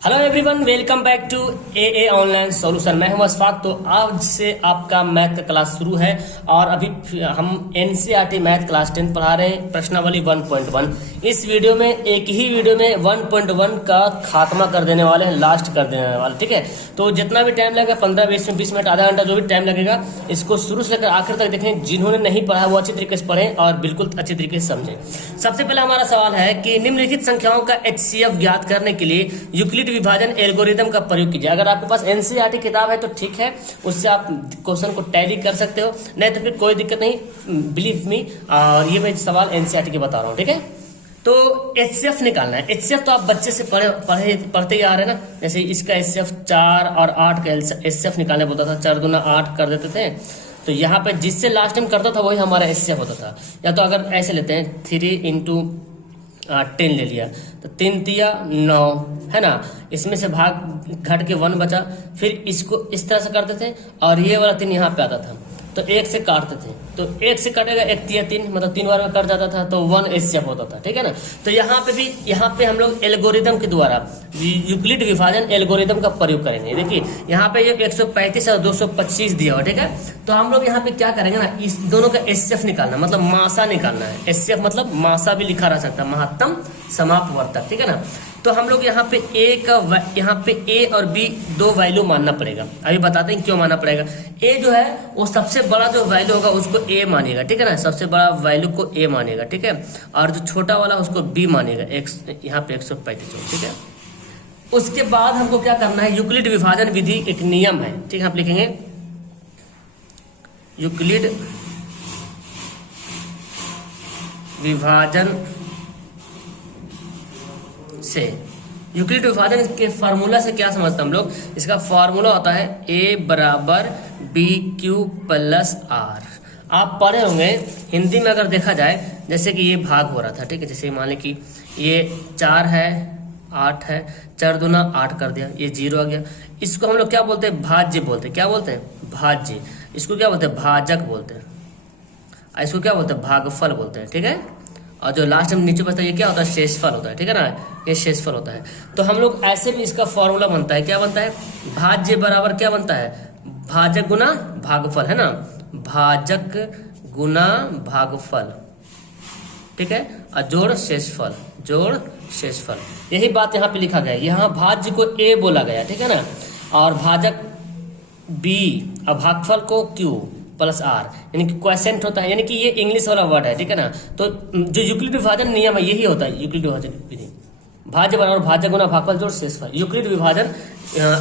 Hello everyone, welcome back to a online solution. मैं हूं अशफाक। तो आज से आपका मैथ का क्लास शुरू है और अभी हम एनसीईआरटी मैथ क्लास 10 पढ़ा रहे हैं, प्रश्नावली 1.1। इस वीडियो में एक ही वीडियो में 1.1 का खात्मा कर देने वाले हैं, लास्ट कर देने वाले, ठीक है। तो जितना भी टाइम लगेगा 15-20 मिनट, आधा घंटा, जो भी टाइम लगेगा, इसको शुरू से लेकर आखिर तक देखें। जिन्होंने नहीं पढ़ा वो अच्छी तरीके से पढ़ें और बिल्कुल अच्छी तरीके से समझें। सबसे पहले हमारा सवाल है कि निम्नलिखित संख्याओं का HCF ज्ञात करने के लिए यूक्लिड विभाजन एल्गोरिदम का प्रयोग कीजिए। अगर आपके पास एनसीईआरटी किताब है तो ठीक है, उससे आप क्वेश्चन को टैली कर सकते हो, नहीं तो फिर कोई दिक्कत नहीं, बिलीव मी। और ये मैं सवाल एनसीईआरटी के बता रहा हूँ, ठीक है। तो HCF निकालना है। HCF तो आप बच्चे से पढ़ते ही आ रहे हैं ना। जैसे इसका HCF 4 और 8 का HCF निकालने बोलता था, 4 दूना 8 कर देते थे। तो यहाँ पे जिससे लास्ट टाइम करता था वही हमारा HCF होता था। या तो अगर ऐसे लेते हैं 3 इंटू 10 ले लिया तो 3 तिया 9, है ना। इसमें से भाग घट के 1 बचा, फिर इसको इस तरह से करते थे और ये वाला 3 यहाँ पे आता था तो 1 से काटते थे। तो 1 से कटेगा 1 तिया 3, मतलब 3 बार में कट जाता था तो 1 HCF होता था, ठीक है ना। तो यहाँ पे भी हम लोग एल्गोरिदम के द्वारा यूक्लिड विभाजन एल्गोरिदम का प्रयोग करेंगे। देखिए यहाँ पे ये 135 और 225 दिया हुआ, ठीक है। तो हम लोग यहाँ पे क्या करेंगे ना, इस दोनों का HCF निकालना, मतलब मासा निकालना है। HCF मतलब मासा भी लिखा रह सकता है, महत्तम समापवर्तक, ठीक है ना। तो हम लोग यहाँ पे A और B दो वैल्यू मानना पड़ेगा। अभी बताते हैं क्यों मानना पड़ेगा। A जो है वो सबसे बड़ा जो वैल्यू होगा उसको A मानेगा, ठीक है ना। सबसे बड़ा वैल्यू को A मानेगा, ठीक है। और जो छोटा वाला उसको B मानेगा। यहाँ पे 135, ठीक है। उसके बाद हमको क्या करना है, यूक्लिड विभाजन विधि एक नियम है, ठीक है। आप लिखेंगे यूक्लिड विभाजन से। यूक्लिड विभाजन के फार्मूला से क्या समझते हैं हम लोग, इसका फार्मूला होता है A बराबर BQ प्लस R। आप पढ़े होंगे हिंदी में, अगर देखा जाए जैसे कि ये भाग हो रहा था, ठीक है। जैसे मान लें कि ये 4 है 8 है, 4 दूना 8 कर दिया, ये 0 आ गया। इसको हम लोग क्या बोलते हैं, भाज्य बोलते हैं। क्या बोलते हैं, भाज्य। इसको क्या बोलते हैं, भाजक बोलते हैं। इसको क्या बोलते हैं, भागफल बोलते हैं, ठीक है। और जो लास्ट में नीचे बचता है ये क्या होता है, शेषफल होता है, ठीक है ना। ये शेषफल होता है। तो हम लोग ऐसे भी इसका फॉर्मूला बनता है, क्या बनता है, भाज्य बराबर क्या बनता है, भाजक गुना भागफल, है ना। भाजक गुना भागफल, ठीक है। और जोड़ शेषफल, जोड़ शेषफल। यही बात यहाँ पे लिखा गया है। यहाँ भाज्य को A बोला गया, ठीक है ना, और भाजक B और भागफल को Q प्लस R, यानी कि क्वेश्चन होता है, यानी कि ये इंग्लिश वाला वर्ड है, ठीक है ना। तो जो यूक्लिड विभाजन नियम है यही होता है, यूक्लिड विभाजन विधि। भाज्य बराबर भाज्य गुना भागफल जोड़ शेषफल, यूक्लिड विभाजन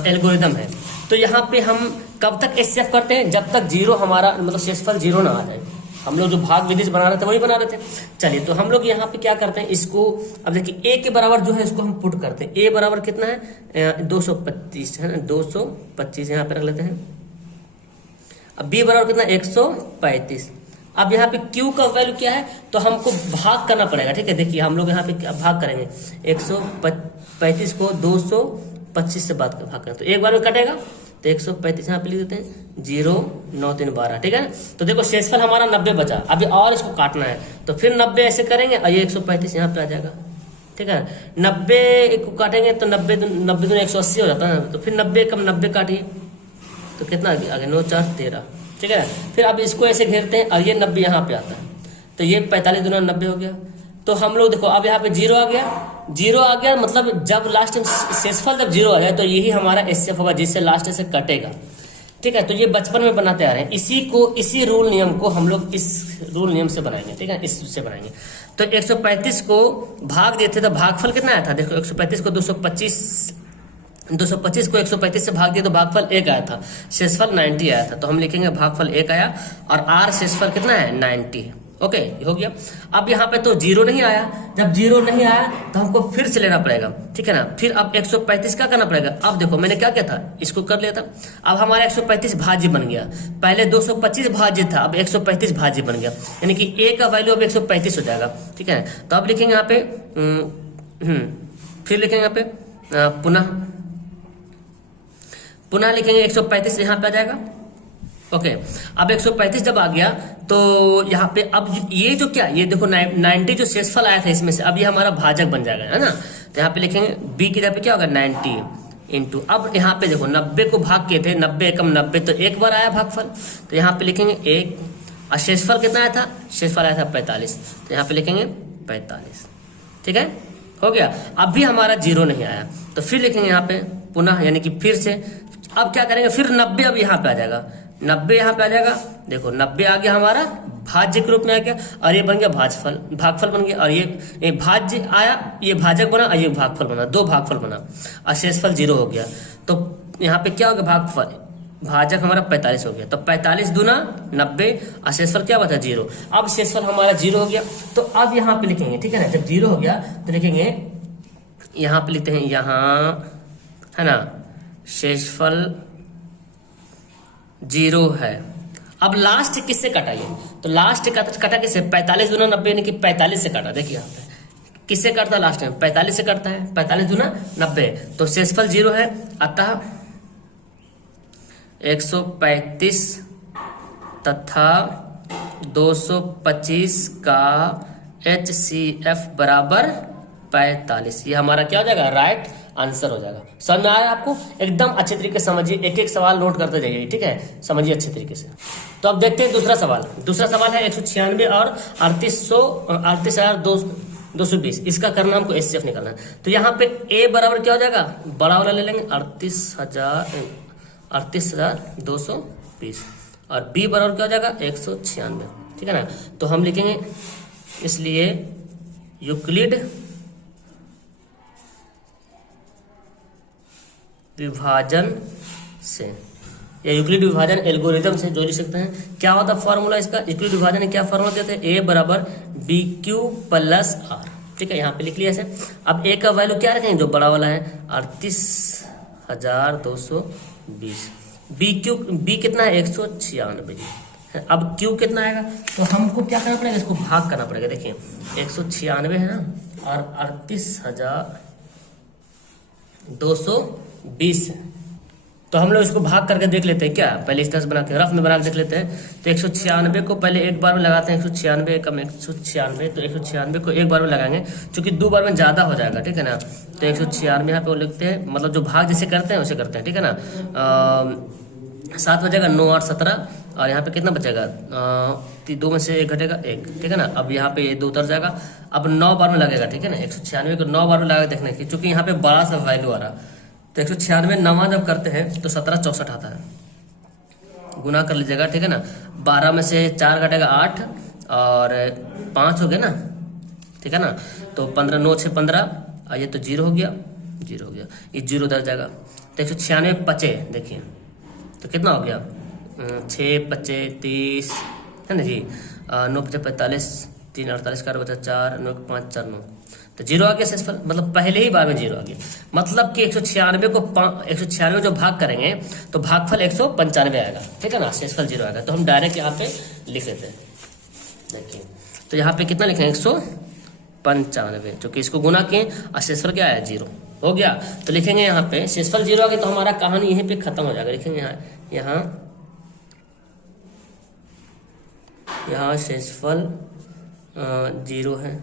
एल्गोरिदम है। तो यहाँ पे हम कब तक HCF करते हैं, जब तक 0 हमारा मतलब शेषफल 0 ना आ जाए। हम लोग जो भाग विधि बना रहे थे वही बना रहे थे। चलिए, तो हम लोग यहाँ पे क्या करते हैं, इसको अब देखिए A के बराबर जो है इसको हम पुट करते हैं। A बराबर कितना है, 225 है ना, 225 यहाँ पे रख लेते हैं। अब B बराबर कितना, 135। अब यहाँ पे Q का वैल्यू क्या है, तो हमको भाग करना पड़ेगा, ठीक है। देखिए हम लोग यहाँ पे भाग करेंगे, 135 को 225 से भाग करें तो एक बार में कटेगा, तो 135 यहाँ पे लिख देते हैं, 0 9 3 12, ठीक है। तो देखो शेषफल हमारा 90 बचा, अभी और इसको काटना है तो फिर 90 ऐसे करेंगे और ये 135 यहाँ पे आ जाएगा, ठीक है। 90 को काटेंगे तो 90 दूनी 180 हो जाता है, तो फिर 90 कम 90 काटिए तो कितना आगे 9 4 13, ठीक है। फिर अब इसको ऐसे घेरते हैं और ये 90 यहाँ पे आता है, तो ये 45 दूना 90 हो गया। तो हम लोग देखो अब यहाँ पे 0 आ गया, 0 आ गया, मतलब जब लास्ट टाइम शेषफल जब 0 आ जाए तो यही हमारा HCF होगा, जिससे लास्ट से कटेगा, ठीक है। तो ये बचपन में बनाते आ रहे हैं, इसी रूल नियम को हम लोग इस रूल नियम से बनाएंगे, ठीक है, इससे बनाएंगे। तो 135 को भाग दिए थे तो भागफल कितना आया था, देखो 135 को 225 को 135 से भाग दिया तो भागफल 1 आया था, शेषफल 90 आया था। तो हम लिखेंगे भागफल 1 आया और R शेषफल कितना है, 90। ओके, हो गया। अब यहाँ पे तो 0 नहीं आया, जब 0 नहीं आया तो हमको फिर से लेना पड़ेगा, ठीक है ना। फिर अब 135 का करना पड़ेगा। अब देखो मैंने क्या किया था, इसको कर लिया था। अब हमारा 135 भाज्य बन गया, पहले 225 भाज्य था, अब 135 भाज्य बन गया, यानी कि A का वैल्यू अब 135 हो जाएगा, ठीक है। तो अब लिखेंगे यहाँ पे फिर लिखेंगे यहाँ पे पुनः लिखेंगे 135 यहाँ पे आ जाएगा। ओके, अब 135 जब आ गया तो यहाँ पे अब ये जो क्या, ये देखो 90 जो शेषफल आया था इसमें से, अब ये हमारा भाजक बन जाएगा, है ना। तो यहाँ पे लिखेंगे b की जगह पे क्या होगा 90 इंटू, अब यहाँ पे देखो 90 को भाग किए थे, 90 एकम 90 तो एक बार आया भागफल, तो यहाँ पे लिखेंगे 1, और शेषफल कितना आया था, शेषफल आया था 45, तो यहाँ पे लिखेंगे 45। ठीक है, हो गया। अब भी हमारा 0 नहीं आया, तो फिर लिखेंगे यहाँ पे पुनः, यानी कि फिर से। अब क्या करेंगे, फिर 90 अब यहाँ पे आ जाएगा, 90 यहाँ पे आ जाएगा। देखो 90 आ गया हमारा, भाज्य के रूप में आ गया, और ये बन गया भाजफल, भागफल बन गया, और ये भाज्य आया, ये भाजक बना, और ये भागफल बना, 2 भागफल बना, और शेषफल 0 हो गया। तो यहाँ पे क्या हो गया, भागफल भाजक हमारा 45 हो गया, तो 45 दूना 90, और शेषफल क्या बता 0। अब शेषफल हमारा 0 हो गया, तो अब यहाँ पे लिखेंगे, ठीक है ना, जब 0 हो गया तो लिखेंगे, यहाँ पे लिखते हैं, यहाँ है ना, शेषफल 0 है। अब लास्ट किससे कटा ये, तो लास्ट कटा किससे, 45 दूना 90 यानी कि 45 से कटा। देखिए यहाँ पे किससे कटता है, लास्ट में 45 से कटता है, 45 दूना 90, तो शेषफल 0 है, अतः 135 तथा 225 का HCF बराबर 45। ये हमारा क्या हो जाएगा, राइट आंसर हो जाएगा। समझ में आया आपको, एकदम अच्छे तरीके से समझिए, एक एक सवाल नोट करते जाइए, ठीक है, समझिए अच्छे तरीके से। तो अब देखते हैं दूसरा सवाल। दूसरा सवाल है 196 और 38,220, इसका करना हमको HCF निकालना है। तो यहाँ पे A बराबर क्या हो जाएगा, बड़ा वाला ले लेंगे 38,220, और B बराबर क्या हो जाएगा 196, ठीक है ना। तो हम लिखेंगे, इसलिए यूक्लिड विभाजन से, या यूक्लिड विभाजन एल्गोरिथम से जो लिख सकते हैं। क्या होता है फॉर्मूला इसका, यूक्लिड विभाजन में क्या फॉर्मूला देते हैं, A बराबर BQ प्लस R, ठीक है, यहाँ पे लिख लिया ऐसे। अब A का वैल्यू क्या रखेंगे, जो बड़ा वाला है 38,220, B कितना है 196, अब Q कितना आएगा, तो हमको क्या करना पड़ेगा, इसको भाग करना पड़ेगा। देखिए 196 है ना, और 38,220 है, तो हम लोग इसको भाग करके देख लेते हैं क्या, पहले इस तरह से बना के रफ में बना के देख लेते हैं। तो 196 को पहले एक बार में लगाते हैं, 196 कम 196, तो 196 को एक बार में लगाएंगे, क्योंकि 2 बार में ज्यादा हो जाएगा, ठीक है ना। तो 196 यहाँ पे लिखते हैं, मतलब जो भाग जैसे करते हैं वैसे करते हैं, ठीक है ना। 7 बचेगा, 9 8 17, और यहाँ पे कितना बचेगा, 2 में से 1 घटेगा 1, ठीक है ना। अब यहाँ पे ये 2 उतर जाएगा, अब 9 बार में लगेगा, ठीक है ना। 196 को 9 बार में लगा देखने की, क्योंकि यहाँ पे बड़ा सा वैल्यू आ रहा। तो 196 9 जब करते हैं तो 17 64 आता है, गुना कर लीजिएगा, ठीक है ना। 12 में से 4 घटेगा 8, और 5 हो गया ना, ठीक है ना। तो 15 9 6 15, और ये तो 0 हो गया, 0 हो गया, ये 0 उधर जाएगा। तो 196 5, देखिए तो कितना हो गया, 6 5 30 है ना जी, 9 5 45, 3 48 का बचा 4, 9 5 4 9, तो 0 आ गया शेषफल, मतलब पहले ही बार में 0 आ गया। मतलब कि 196 जो भाग करेंगे तो भागफल 195 आएगा, ठीक है ना, शेषफल 0 आएगा। तो हम डायरेक्ट यहाँ पे लिख लेते हैं, देखिए तो यहाँ पे कितना लिखेंगे 195, क्योंकि इसको गुना किए और शेषफल क्या है 0 हो गया। तो लिखेंगे यहाँ पे शेषफल 0 आ गया, तो हमारा कहानी यहीं पे खत्म हो जाएगा। लिखेंगे यहाँ शेषफल 0 है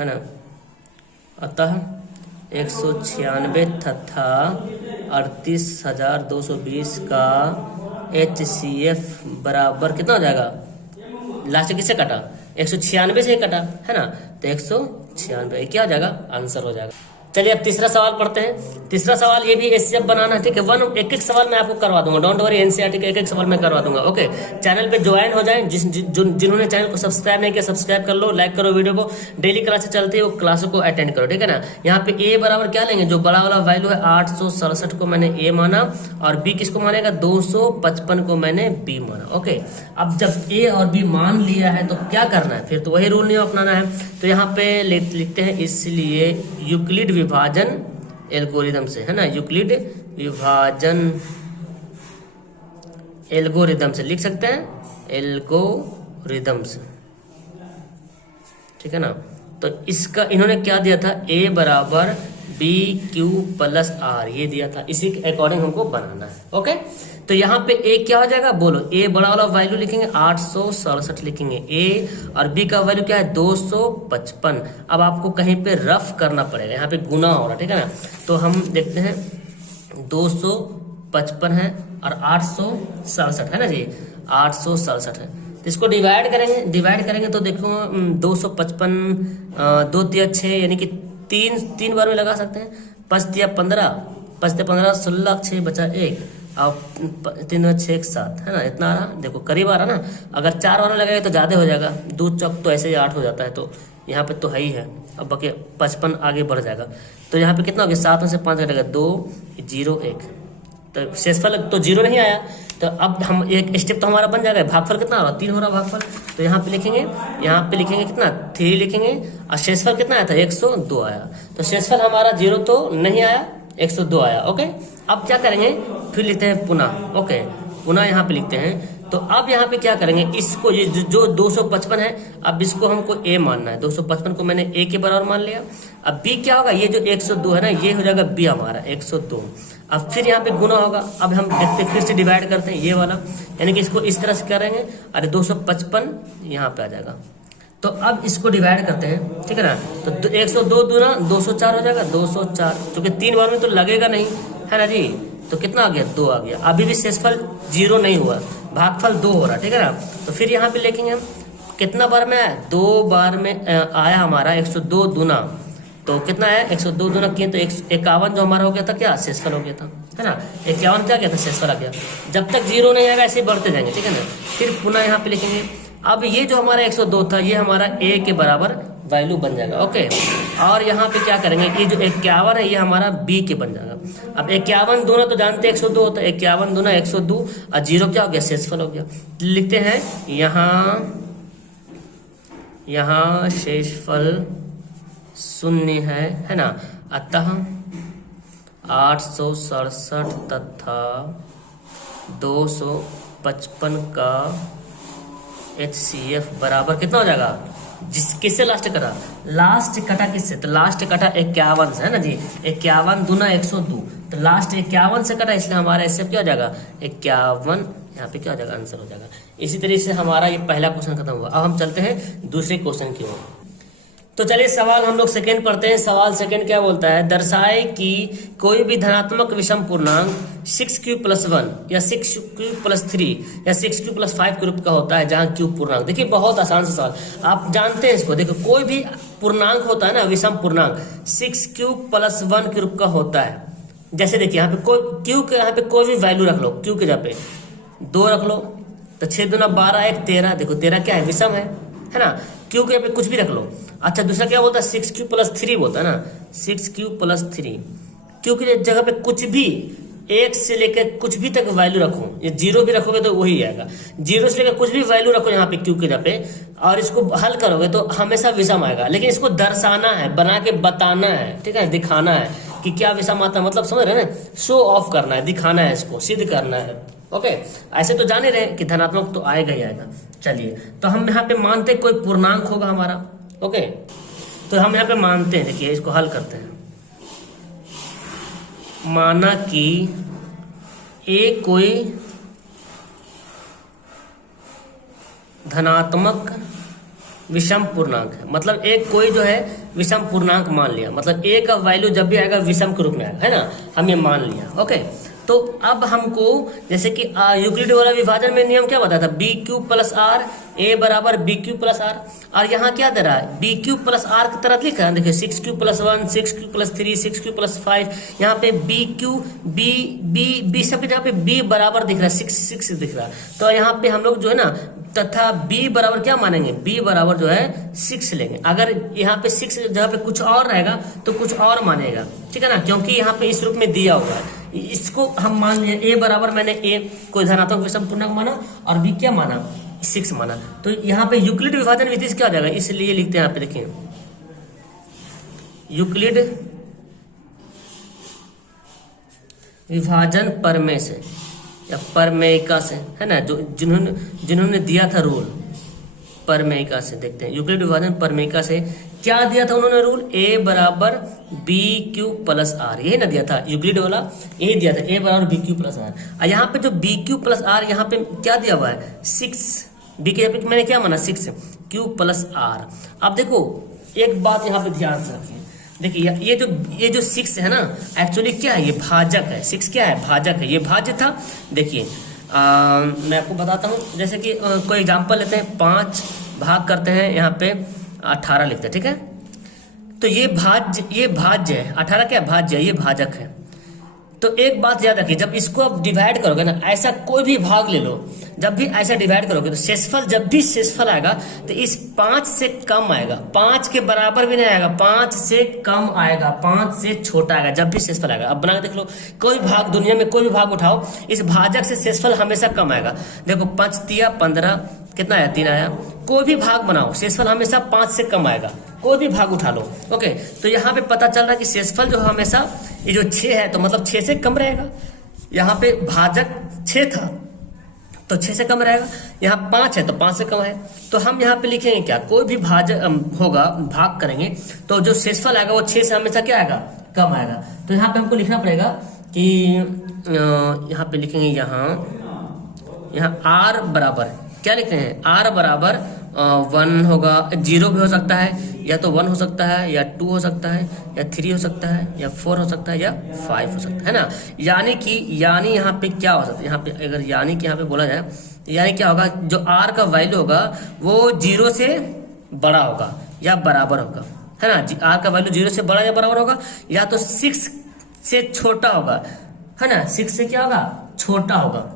ना, अतः 196 तथा 38,220 का HCF बराबर कितना हो जाएगा, लास्ट किससे कटा 196 से कटा है ना, तो 196 क्या हो जाएगा, आंसर हो जाएगा। चलिए अब तीसरा सवाल पढ़ते हैं। तीसरा सवाल ये भी HCF बनाना है, ठीक है। एक एक सवाल मैं आपको करवा दूंगा, डोंट वरी, NCERT के एक एक सवाल मैं करवा दूंगा। ओके, चैनल पे ज्वाइन हो जाएं, जिन्होंने चैनल को सब्सक्राइब नहीं किया सब्सक्राइब कर लो, लाइक करो वीडियो को, डेली क्लास चलती है वो क्लासों को अटेंड करो, ठीक है ना। यहाँ पे A बराबर क्या लेंगे, जो बड़ा वाला वैल्यू है 867 को मैंने A माना, और B किसको मानेगा 255 को मैंने B माना। ओके, अब जब A और B मान लिया है तो क्या करना है, फिर तो वही रूल नियम अपनाना है। तो यहाँ पे लिखते हैं, इसलिए यूक्लिड विभाजन एल्गोरिथम से, है ना, यूक्लिड विभाजन एल्गोरिथम से लिख सकते हैं, एल्गोरिथम से, ठीक है ना। तो इसका इन्होंने क्या दिया था, A बराबर बी क्यू प्लस आर ये दिया था, इसी के अकॉर्डिंग हमको बनाना है। ओके, तो यहाँ पे ए क्या हो जाएगा बोलो, ए बड़ा वाला वैल्यू लिखेंगे 867 लिखेंगे ए, और बी का वैल्यू क्या है 255। अब आपको कहीं पे रफ करना पड़ेगा, यहाँ पे गुना हो रहा, ठीक है ना। तो हम देखते हैं 255 है और 867 है ना जी, 867 है। तो इसको डिवाइड करेंगे तो देखो 255 2 तिया 6 यानी कि तीन बार में लगा सकते हैं। 5 तिया 15 16 6 बचा 1 और 3 6 7 है ना, इतना आ रहा, देखो करीब आ रहा ना। अगर 4 बार में लगाएंगे तो ज़्यादा हो जाएगा, 2 चौक तो ऐसे ही 8 हो जाता है, तो यहाँ पे तो है ही है। अब बाकी 55 आगे बढ़ जाएगा, तो यहाँ पे कितना हो गया 7 में से 5 घटेगा 2 0 1, तो शेषफल तो 0 नहीं आया। तो अब हम एक स्टेप तो हमारा बन जाएगा, भागफल कितना हो रहा 3 हो रहा भागफल, तो यहाँ पे लिखेंगे कितना 3 लिखेंगे, और शेषफल कितना आया था 102 आया। तो शेषफल हमारा 0 तो नहीं आया, 102 आया। ओके, अब क्या करेंगे फिर लिखते हैं पुनः। ओके, पुनः यहाँ पे लिखते हैं। तो अब यहाँ पे क्या करेंगे, इसको ये जो 255 है, अब इसको हमको a मानना है। 255 को मैंने a के बराबर मान लिया। अब b क्या होगा, ये जो 102 है ना, ये हो जाएगा b हमारा 102। अब फिर यहाँ पे गुना होगा। अब हम देखते फिर से डिवाइड करते हैं ये वाला, यानी कि इसको इस तरह से करेंगे, अरे 255 यहाँ पे आ जाएगा। तो अब इसको डिवाइड करते हैं, ठीक है ना। तो 102 दूना 204 हो जाएगा, 204, क्योंकि 3 बार में तो लगेगा नहीं है ना जी, तो कितना आ गया 2 आ गया। अभी भी शेषफल 0 नहीं हुआ, भागफल 2 हो रहा, ठीक है ना। तो फिर यहाँ पे लिखेंगे हम कितना बार में आया, 2 बार में आया हमारा 102 दूना, तो कितना आया 102 दूना किए तो 51 जो हमारा हो गया था क्या शेषफल हो गया था, है ना। 51 क्या गया था शेषफल आ गया। जब तक 0 नहीं आएगा ऐसे बढ़ते जाएंगे, ठीक है ना। फिर पुनः यहाँ पे लिखेंगे। अब ये जो हमारा 102 था ये हमारा a के बराबर वैल्यू बन जाएगा। ओके, और यहाँ पे क्या करेंगे, ये जो 51 है ये हमारा b के बन जाएगा। अब 51 दूना तो जानते हैं 102 होता है, 51 दूना 102 और 0 क्या हो गया शेषफल हो गया। लिखते हैं यहाँ शेषफल 0 है ना। अतः 867 तथा 255 का HCF बराबर कितना हो जाएगा, किससे लास्ट कटा, लास्ट कटा किससे, तो लास्ट कटा 51 से है ना जी। 51 दूना 102, तो लास्ट 51 से कटा, इसलिए हमारा HCF क्या हो जाएगा 51, यहाँ पे क्या हो जाएगा आंसर हो जाएगा। इसी तरीके से हमारा ये पहला क्वेश्चन खत्म हुआ। अब हम चलते हैं दूसरे क्वेश्चन की ओर। तो चलिए सवाल हम लोग सेकंड पढ़ते हैं। सवाल सेकंड क्या बोलता है, दर्शाए कि कोई भी धनात्मक विषम पूर्णांक 6q+1 या 6q+3 या 6q+5 के रूप का होता है, जहां q पूर्णांक। देखिए बहुत आसान सा सवाल, आप जानते हैं इसको। देखो कोई भी पूर्णांक होता है ना, विषम पूर्णांक 6q+1 के रूप का होता है। जैसे देखिए यहाँ पे कोई q के यहाँ पे कोई भी वैल्यू रख लो, q के जगह पे 2 रख लो, तो 6 दूना 12 1 13। देखो 13 क्या है, विषम है ना। q के यहाँ पे कुछ भी रख लो। अच्छा दूसरा क्या बोलता है 6q+3 बोलता है ना, 6q+3। q की जगह पे कुछ भी 1 से लेकर कुछ भी तक वैल्यू रखो, ये 0 भी रखोगे तो वही आएगा। 0 से लेकर कुछ भी वैल्यू रखो यहाँ पे q की जगह पे, और इसको हल करोगे तो हमेशा विषम आएगा। लेकिन इसको दर्शाना है, बना के बताना है, ठीक है, दिखाना है कि क्या विषम आता है, मतलब समझ रहे हैं ना, शो ऑफ करना है, दिखाना है, इसको सिद्ध करना है। ओके, ऐसे तो जान ही रहे कि धनात्मक तो आएगा ही आएगा। चलिए तो हम यहाँ पे मानते कोई पूर्णांक होगा हमारा। ओके, तो हम यहाँ पे मानते हैं, देखिए इसको हल करते हैं। माना कि ए कोई धनात्मक विषम पूर्णांक है, मतलब एक कोई जो है विषम पूर्णांक मान लिया, मतलब ए का वैल्यू जब भी आएगा विषम के रूप में आएगा, है ना, हम ये मान लिया। ओके, तो अब हमको जैसे कि यूक्लिड वाला विभाजन में नियम क्या बताया था, BQ+R A बराबर BQ+R, और यहाँ क्या दे रहा है BQ+R की तरह लिखा है। देखिए 6q+1 6q+3 6q+5, यहाँ पे B सब जहाँ पे B बराबर दिख रहा है, 6 दिख रहा है, तो यहाँ पे हम लोग जो है ना तथा B बराबर क्या मानेंगे, B बराबर जो है 6 लेंगे। अगर यहाँ पे 6 जगह पे कुछ और रहेगा तो कुछ और मानेगा, ठीक है ना, क्योंकि यहाँ पे इस रूप में दिया हुआ है। इसको हम मान लिया A बराबर, मैंने A कोई धनात्मक विषम पूर्णांक माना और B क्या माना 6 माना, तो यहाँ पे यूक्लिड विभाजन विधि से क्या हो जाएगा, इसलिए लिखते हैं यहाँ पे, देखिए यूक्लिड विभाजन प्रमेय से या प्रमेयिका से, है ना, जो जिन्होंने दिया था रूल, प्रमेयिका से देखते हैं। यूक्लिड विभाजन प्रमेयिका से क्या दिया था उन्होंने रूल, ए बराबर बी क्यू प्लस आर, यही ना दिया था यूक्लिड वाला, यही दिया था ए बराबर बी क्यू प्लस आर। और यहाँ पे जो बी क्यू प्लस आर यहाँ पे क्या दिया हुआ है 6, बी के यहाँ पे मैंने क्या माना 6 क्यू प्लस आर। अब देखो एक बात यहाँ पे ध्यान से रखिए, देखिए ये जो 6 है ना एक्चुअली क्या है, ये भाजक है, 6 क्या है भाजक है, ये भाज्य था। देखिए मैं आपको बताता हूँ, जैसे कि कोई एग्जांपल लेते हैं, 5 भाग करते हैं यहाँ पे 18 लिखते हैं, ठीक है। तो ये भाज्य है, 18 क्या भाज्य है, ये भाजक है। तो एक बात याद रखिए, जब इसको आप डिवाइड करोगे ना, ऐसा कोई भी भाग ले लो, जब भी ऐसा डिवाइड करोगे तो शेषफल, जब भी शेषफल आएगा तो इस 5 से कम आएगा, 5 के बराबर भी नहीं आएगा, 5 से कम आएगा, 5 से छोटा आएगा जब भी शेषफल आएगा। अब बना के देख लो, कोई भाग दुनिया में कोई भी भाग उठाओ, इस भाजक से शेषफल हमेशा कम आएगा। देखो 5 तिया 15, कितना आया 3 आया। कोई भी भाग बनाओ शेषफल हमेशा 5 से कम आएगा, कोई भी भाग उठा लो। ओके, तो यहाँ पे पता चल रहा है कि शेषफल जो हमेशा ये जो 6 है तो मतलब 6 से कम रहेगा। यहाँ पे भाजक 6 था तो 6 से कम रहेगा, यहाँ 5 है तो 5 से कम है। तो हम यहाँ पे लिखेंगे क्या, कोई भी भाजक होगा भाग करेंगे तो जो शेषफल आएगा वो 6 से हमेशा क्या आएगा कम आएगा। तो यहाँ पे हमको लिखना पड़ेगा कि यहाँ पे लिखेंगे, यहाँ आर बराबर क्या लिखते हैं, आर बराबर 1 होगा, 0 भी हो सकता है, या तो 1 हो सकता है, या 2 हो सकता है, या 3 हो सकता है, या 4 हो सकता है, या 5 हो सकता है ना। यानी यहाँ पे क्या हो सकता है, यहाँ पे अगर यानी कि यहाँ पे बोला जाए, यानी क्या होगा, जो आर का वैल्यू होगा वो 0 से बड़ा होगा या बराबर होगा, है ना। आर का वैल्यू 0 से बड़ा या बराबर होगा, या तो 6 से छोटा होगा, है ना, 6 से क्या होगा छोटा होगा,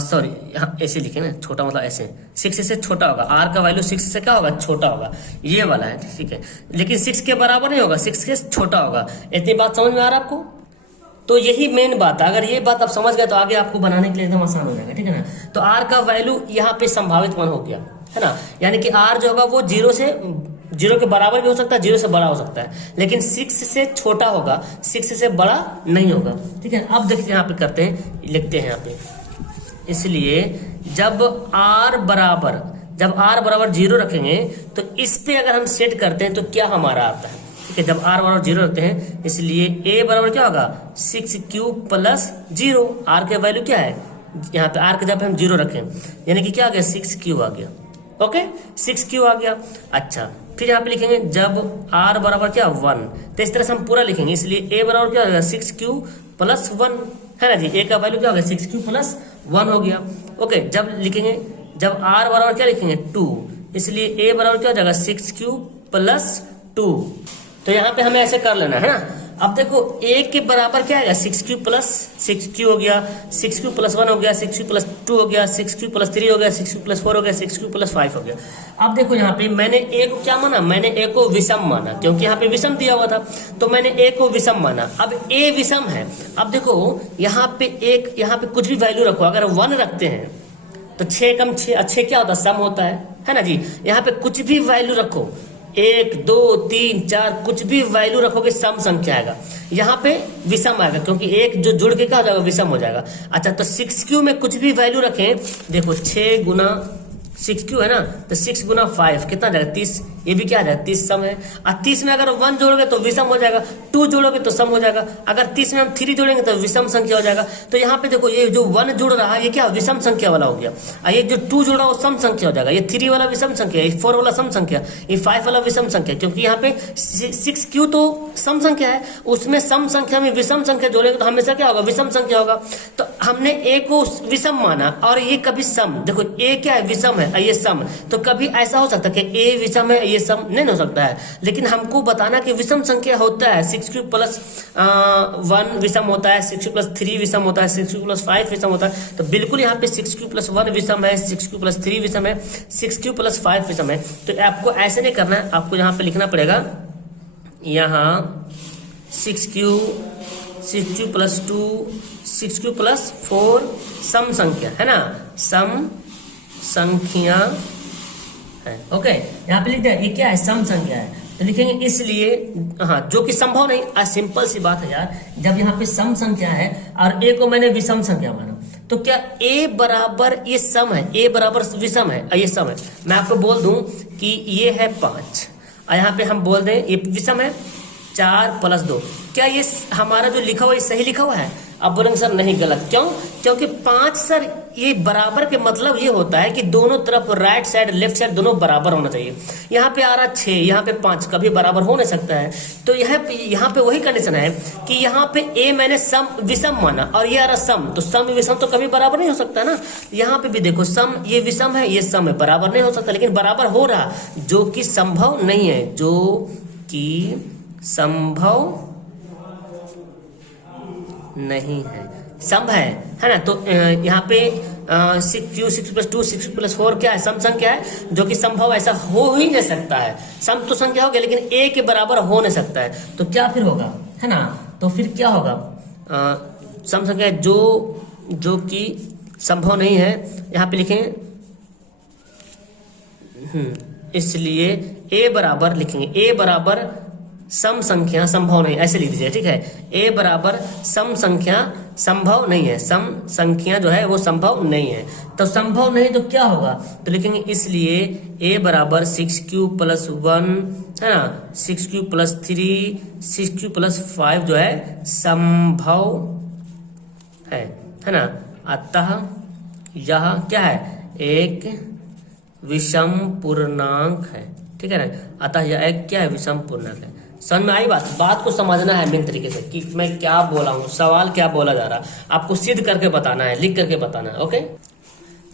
सॉरी यहाँ ऐसे लिखे ना, छोटा मतलब ऐसे, 6 से छोटा होगा, आर का वैल्यू 6 से क्या होगा छोटा होगा, ये वाला है, ठीक है। लेकिन 6 के बराबर नहीं होगा, 6 से छोटा होगा। इतनी बात समझ में आ रहा है आपको? तो यही मेन बात है, अगर ये बात आप समझ गए तो आगे आपको बनाने के लिए एकदम आसान हो जाएगा, ठीक है ना। तो आर का वैल्यू यहाँ पे संभावित 1 हो गया, है ना, यानी कि आर जो होगा वो 0 के बराबर भी हो सकता है, 0 से बड़ा हो सकता है, लेकिन 6 से छोटा होगा, 6 से बड़ा नहीं होगा, ठीक है। अब देखते हैं यहाँ पे करते हैं, लिखते हैं यहाँ पे, इसलिए जब r बराबर 0 रखेंगे तो इस पे अगर हम सेट करते हैं तो क्या हमारा आता है, ठीक है। जब r बराबर 0 रखते हैं, इसलिए a बराबर क्या होगा 6q प्लस 0, r के वैल्यू क्या है, यहाँ पे r के जब हम 0 रखें यानी कि क्या आ गया 6q आ गया, ओके 6q आ गया। अच्छा, फिर यहाँ पे लिखेंगे जब r बराबर क्या 1, तो इस तरह से हम पूरा लिखेंगे, इसलिए a बराबर क्या होगा 6q प्लस 1, है ना जी। a का वैल्यू क्या हो गया 6q प्लस 1 हो गया, ओके। जब लिखेंगे, जब r बराबर क्या लिखेंगे 2, इसलिए a बराबर क्या हो जाएगा 6q प्लस 2। तो यहाँ पे हमें ऐसे कर लेना है ना। अब देखो a के बराबर क्या आएगा 6q प्लस 6q हो गया, 6q प्लस 1 हो गया, 6q प्लस 2 हो गया, 6q प्लस 3 हो गया, 6q प्लस 4 हो गया, 6q प्लस 5 हो गया। अब देखो यहाँ पे मैंने a को क्या माना, मैंने a को विषम माना, क्योंकि यहाँ पे विषम दिया हुआ था, तो मैंने a को विषम माना। अब a विषम है, अब देखो यहाँ पे कुछ भी वैल्यू रखो, अगर 1 रखते हैं तो 6 कम 6 अच्छे क्या होता है सम होता है ना जी। यहाँ पे कुछ भी वैल्यू रखो, 1 2 3 4 कुछ भी वैल्यू रखोगे सम संख्या आएगा, यहाँ पे विषम आएगा, क्योंकि एक जो जुड़ के क्या हो जाएगा विषम हो जाएगा। अच्छा, तो 6q में कुछ भी वैल्यू रखें, देखो 6 गुना 6q है ना, तो 6 गुना 5 कितना जाएगा 30, ये भी क्या आ जाएगा 30 सम है। और 30 में अगर 1 जोड़ोगे तो विषम हो जाएगा, 2 जोड़ोगे तो सम हो जाएगा, अगर 30 में हम 3 जोड़ेंगे तो विषम संख्या हो जाएगा। तो यहाँ पे देखो ये जो 1 जुड़ रहा है ये क्या विषम संख्या वाला हो गया, और ये जो 2 जुड़ा वो सम संख्या हो जाएगा, ये 3 वाला विषम संख्या, ये 4 वाला सम संख्या, ये 5 वाला विषम संख्या, क्योंकि यहाँ पे 6q तो सम संख्या है, उसमें सम संख्या में विषम संख्या जोड़ेंगे तो हमेशा क्या होगा विषम संख्या होगा। तो हमने a को विषम माना और ये कभी सम, देखो a क्या है विषम है और ये सम, तो कभी ऐसा हो सकता है कि a विषम है ये सम नहीं हो सकता है, लेकिन हमको बताना कि विषम संख्या होता है, 6q प्लस 1 विषम होता है, 6q प्लस 3 विषम होता है, 6q प्लस 5 विषम होता है। तो बिल्कुल यहाँ पे 6q प्लस 1 विषम है, 6q प्लस 3 विषम है, 6q प्लस 5 विषम है। तो आपको ऐसे नहीं करना है, आपको यहाँ पे लिखना पड़ेगा, यहाँ 6q प्लस 2 6q प्लस 4 सम संख्या है ना, सम संख्या है, ओके। यहाँ पे लिख दिया ये क्या है सम संख्या है, तो लिखेंगे इसलिए, हाँ जो कि संभव नहीं, सिंपल सी बात है यार, जब यहाँ पे सम संख्या है और a को मैंने विषम संख्या माना, तो क्या a बराबर ये सम है, a बराबर विषम है और ये सम है। मैं आपको बोल दूं कि ये है 5 और यहाँ पे हम बोल दें ये विषम है 4 + 2, क्या ये हमारा जो लिखा हुआ है सही लिखा हुआ है? अब बोलेंगे सर नहीं, गलत। क्यों? क्योंकि 5 सर ये बराबर के मतलब ये होता है कि दोनों तरफ राइट साइड लेफ्ट साइड दोनों बराबर होना चाहिए। यहाँ पे आ रहा 6, यहाँ पे 5, कभी बराबर हो नहीं सकता है। तो यहाँ पे वही कंडीशन है कि यहाँ पे ए मैंने सम विषम माना और ये आ रहा सम, तो सम विषम तो कभी बराबर नहीं हो सकता ना। यहाँ पे भी देखो सम, ये विषम है ये सम है, बराबर नहीं हो सकता, लेकिन बराबर हो रहा, जो कि संभव नहीं है, जो कि संभव नहीं है, सम है ना। तो यहाँ पे 6 + 2 6 + 4 क्या है? सम संख्या है, जो कि संभव ऐसा हो ही नहीं सकता है। सम तो संख्या हो गया लेकिन ए के बराबर हो नहीं सकता है, तो क्या फिर होगा, है ना। तो फिर क्या होगा, सम संख्या जो कि संभव नहीं है, यहाँ पे लिखें इसलिए ए बराबर लिखेंगे, ए बराबर सम संख्या संभव नहीं, ऐसे लिख दीजिए, ठीक है। ए बराबर सम संख्या संभव नहीं है, सम संख्या जो है वो संभव नहीं है। तो संभव नहीं तो क्या होगा, तो लिखेंगे इसलिए ए बराबर 6q + 1 है ना, 6q + 3 6q + 5 जो है संभव है ना। अतः यह क्या है, एक विषम पूर्णांक है, ठीक है ना। अतः यह एक क्या है, विषम पूर्णांक है। समझ में आई बात को समझना है मेन तरीके से कि मैं क्या बोला हूँ, सवाल क्या बोला जा रहा, आपको सिद्ध करके बताना है, लिख करके बताना है। ओके,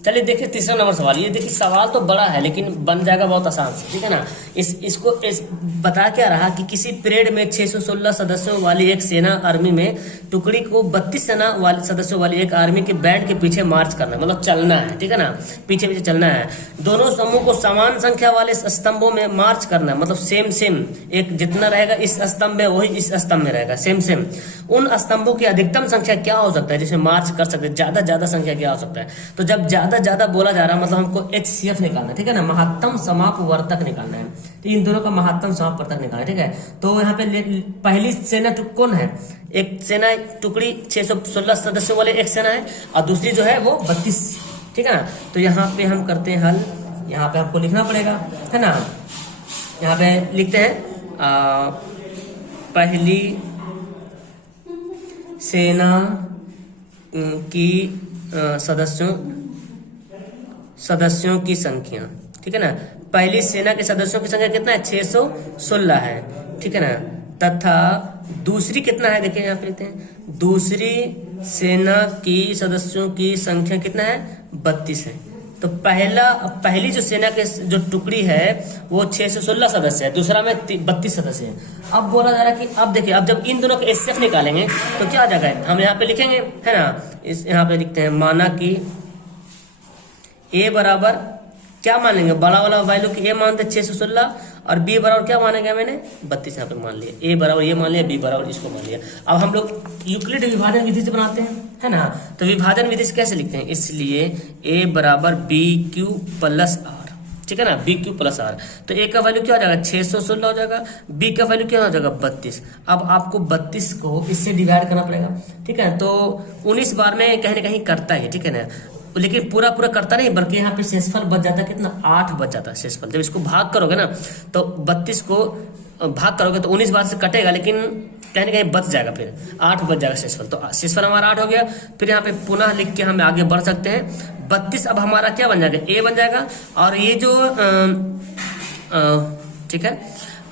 चलिए देखिए तीसरा नंबर सवाल। ये देखिए सवाल तो बड़ा है लेकिन बन जाएगा बहुत आसान से, ठीक है ना। इसको बता क्या रहा कि किसी परेड में 616 सदस्यों वाली एक सेना आर्मी में टुकड़ी को 32 सेना वाले सदस्यों वाली एक आर्मी के बैंड के पीछे मार्च करना है, मतलब चलना है, ठीक है ना, पीछे पीछे चलना है। दोनों समूह को समान संख्या वाले स्तंभों में मार्च करना है, मतलब सेम एक जितना रहेगा इस स्तंभ में वही इस स्तंभ में रहेगा, सेम। उन स्तंभों की अधिकतम संख्या क्या हो सकता है जिसमें मार्च कर सकते हैं, ज्यादा संख्या क्या हो सकता है। तो जब ज्यादा बोला जा रहा है मतलब हमको HCF निकालना है, ठीक है ना, महत्तम समापवर्तक निकालना है। तो इन दोनों का महत्तम समापवर्तक निकालना है, ठीक है। तो यहाँ पे पहली सेना कौन है, एक सेना टुकड़ी 616 सदस्यों वाले एक सेना है और दूसरी जो है वो 32, ठीक है ना। तो यहाँ पे हम करते हैं हल, यहाँ पे हमको लिखना पड़ेगा, है ना। यहाँ पे लिखते हैं पहली सेना की सदस्यों की संख्या, ठीक है ना। पहली सेना के सदस्यों की संख्या कितना है, 616 है, ठीक है ना। तथा दूसरी कितना है, देखिए यहाँ पे लिखते हैं, दूसरी सेना की सदस्यों की संख्या कितना है, 32 है। तो पहली जो सेना के जो टुकड़ी है वो 616 सदस्य है, दूसरा में 32 सदस्य है। अब बोला जा रहा है कि अब देखिए, अब जब इन दोनों के HCF निकालेंगे तो क्या आ जाएगा, हम यहाँ पे लिखेंगे, है ना। यहाँ पे लिखते हैं, माना कि ए बराबर क्या मान लेंगे, बड़ा वाला वैल्यू की ए मानते 616 और बी बराबर क्या मानेंगे, मैंने 32 यहाँ पे मान लिया, ए बराबर ये मान लिया, बी बराबर इसको मान लिया। अब हम लोग यूक्लिड विभाजन विधि से बनाते हैं, है ना। तो विभाजन विधि से कैसे लिखते हैं, इसलिए ए बराबर BQ + R, ठीक है ना, BQ + R। तो ए का वैल्यू क्या हो जाएगा, 616 हो जाएगा, बी का वैल्यू क्या हो जाएगा, 32। अब आपको 32 को इससे डिवाइड करना पड़ेगा, ठीक है। तो 19 बार में कहीं ना कहीं करता है, ठीक है ना, लेकिन पूरा करता नहीं, बल्कि यहाँ पे शेषफल बच जाता है कितना, 8 बच जाता है शेषफल। जब इसको भाग करोगे ना तो 32 को भाग करोगे तो 19 बार से कटेगा, लेकिन कहीं ना कहीं बच जाएगा, फिर 8 बच जाएगा शेषफल। तो शेषफल हमारा 8 हो गया। फिर यहाँ पे पुनः लिख के हम आगे बढ़ सकते हैं। 32 अब हमारा क्या बन जाएगा, ए बन जाएगा, और ये जो ठीक है,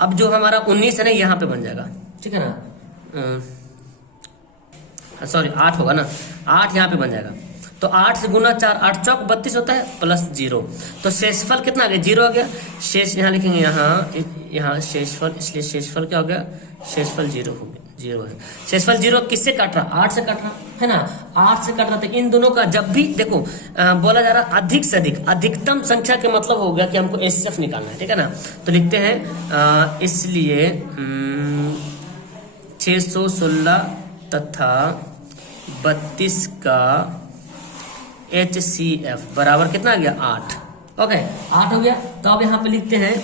अब जो हमारा 19 है ना यहाँ पे बन जाएगा, ठीक है ना, सॉरी 8 होगा ना, 8 यहाँ पे बन जाएगा। तो 8 से गुना 4, 8 चौक 32 होता है, +0। तो शेषफल कितना आ गया, 0 आ गया। शेष यहाँ लिखेंगे, यहाँ शेषफल, इसलिए शेषफल क्या हो गया, शेषफल 0 हो गया, 0 है। शेषफल 0 किससे काट रहा, 8 से काट रहा, है ना, 8 से काट रहा। तो इन दोनों का जब भी देखो बोला जा रहा अधिक से अधिक, अधिकतम संख्या के मतलब हो गया कि हमको HCF निकालना है, ठीक है ना। तो लिखते हैं इसलिए 616 तथा 32 का HCF बराबर कितना आ गया, 8। ओके, 8 हो गया। तो अब यहाँ पे लिखते हैं,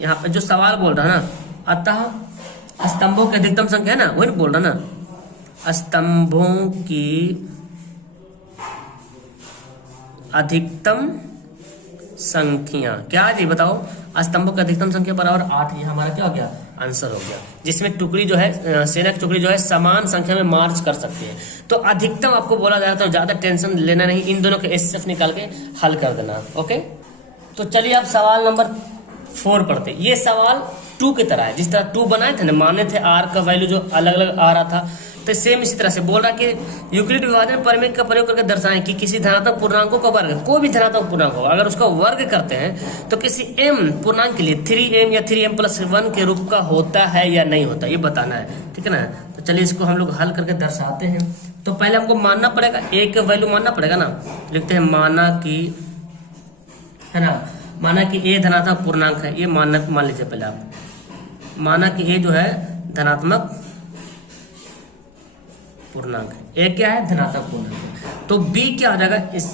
यहाँ पे जो सवाल बोल रहा है ना, अतः स्तंभों की अधिकतम संख्या है ना, वही बोल रहा ना, स्तंभों की अधिकतम संख्या क्या है जी, बताओ, स्तंभों की अधिकतम संख्या बराबर 8। ये हमारा क्या हो गया, आंसर हो गया, जिसमें टुकड़ी जो है सेना की टुकड़ी जो है समान संख्या में मार्च कर सकती है। तो अधिकतम आपको बोला जा रहा था, ज्यादा टेंशन लेना नहीं, इन दोनों के एसएफ निकाल के हल कर देना। ओके, तो चलिए आप सवाल नंबर 4 पढ़ते। ये सवाल 2 की तरह है, जिस तरह 2 बनाए थे ना, माने थे आर का वैल्यू जो अलग अलग आ रहा था, तो सेम इसी तरह से बोल रहा कि यूक्लिड विभाजन प्रमेय का प्रयोग करके दर्शाएं कि किसी धनात्मक पूर्णांकों का वर्ग, कोई भी धनात्मक पूर्णांक हो, अगर उसका वर्ग करते हैं तो किसी m पूर्णांक के लिए 3m या 3m+1 के रूप का होता है या नहीं होता, ये बताना है। ठीक है ना, तो चलिए इसको हम लोग हल करके दर्शाते हैं। तो पहले हमको मानना पड़ेगा, a का वैल्यू मानना पड़ेगा ना। लिखते हैं माना कि, है ना, माना कि a धनात्मक पूर्णांक है, ये मान लीजिए पहले आप। माना कि a जो है धनात्मक पूर्णांक है, a क्या है, धनात्मक पूर्णांक है। तो b क्या हो जाएगा, इस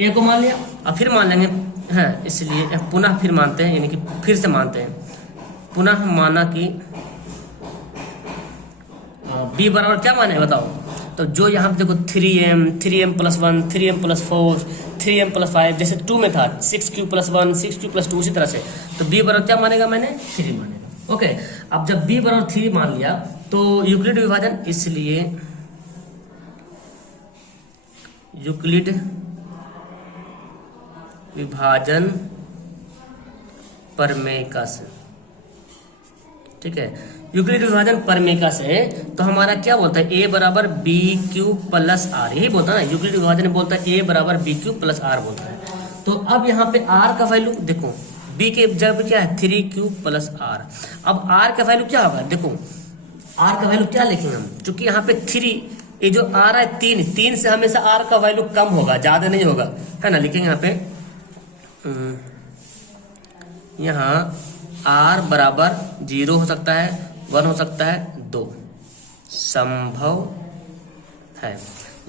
a को मान लिया, और फिर मान लेंगे, है, इसलिए पुनः फिर मानते हैं, यानी कि फिर से मानते हैं, पुनः माना कि b बराबर क्या माने बताओ। तो जो यहाँ पे देखो 3m, 3m+1, 3m+4, 3m+5, जैसे 2 में था 6q+1, 6q+2, उसी तरह से। तो b बराबर क्या मानेगा, मैंने 3 मानेगा। ओके, अब जब b बराबर 3 मान लिया तो यूक्लिड विभाजन, इसलिए यूक्लिड विभाजन प्रमेय से, ठीक है, यूक्लिड विभाजन प्रमेय से तो हमारा क्या बोलता है, a बराबर BQ+R, यही बोलता है ना, यूक्लिड विभाजन बोलता है a बराबर BQ+R बोलता है। तो अब यहाँ पे r का वैल्यू देखो, b के जगह क्या है 3Q+R। अब r का वैल्यू क्या होगा, देखो r का वैल्यू क्या लिखेंगे हम, चूंकि यहाँ पे 3, ये जो आ रहा है 3 से हमेशा r का वैल्यू कम होगा, ज्यादा नहीं होगा, है ना। लिखेंगे यहाँ पे, यहाँ r बराबर 0 हो सकता है, 1 हो सकता है, 2 संभव है।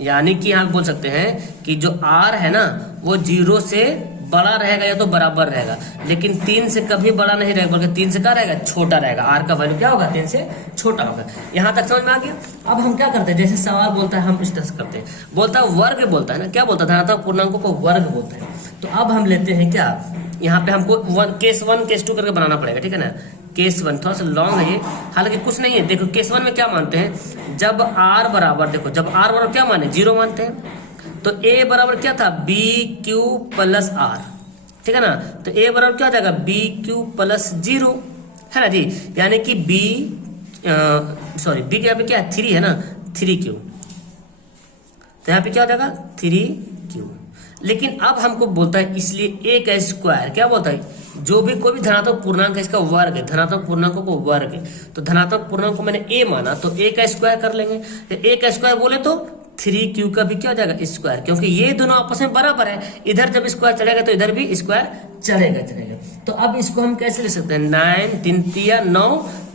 यानी कि यहाँ बोल सकते हैं कि जो r है ना वो 0 से बड़ा रहेगा या तो बराबर रहेगा, लेकिन 3 से कभी बड़ा नहीं रहेगा, बल्कि 3 से क्या रहेगा, छोटा रहेगा। r का वैल्यू क्या होगा, 3 से छोटा होगा। यहाँ तक समझ में आ गया। अब हम क्या करते हैं, जैसे सवाल बोलता है हम इस तरह से करते हैं, बोलता है वर्ग बोलता है ना, क्या बोलता है, धनात्मक पूर्णांकों को वर्ग बोलता है। तो अब हम लेते हैं क्या, यहाँ पे हमको केस 1 केस 2 करके बनाना पड़ेगा, ठीक है ना। केस 1 थोड़ा सा लॉन्ग है ये, हालांकि कुछ नहीं है। देखो केस 1 में क्या मानते हैं, जब r बराबर, देखो जब r बराबर क्या माने, 0 मानते हैं, तो a बराबर क्या था, BQ+R, ठीक है ना। तो a बराबर क्या हो जाएगा, BQ+0, है ना जी, यानी कि b के यहाँ पे क्या है, 3 है ना, 3Q, तो यहाँ पे क्या हो जाएगा 3Q। लेकिन अब हमको बोलता है, इसलिए a का स्क्वायर क्या बोलता है, जो भी कोई भी धनात्मक पूर्णांक है इसका वर्ग है, धनात्मक पूर्णांकों को वर्ग है। तो धनात्मक पूर्णांक को मैंने a माना, तो a का स्क्वायर कर लेंगे। a का स्क्वायर बोले तो 3Q का भी क्या हो जाएगा, स्क्वायर, क्योंकि ये दोनों आपस में बराबर है। इधर जब स्क्वायर चलेगा तो इधर भी स्क्वायर चलेगा। तो अब इसको हम कैसे लिख सकते हैं, 9 3 तिया 9,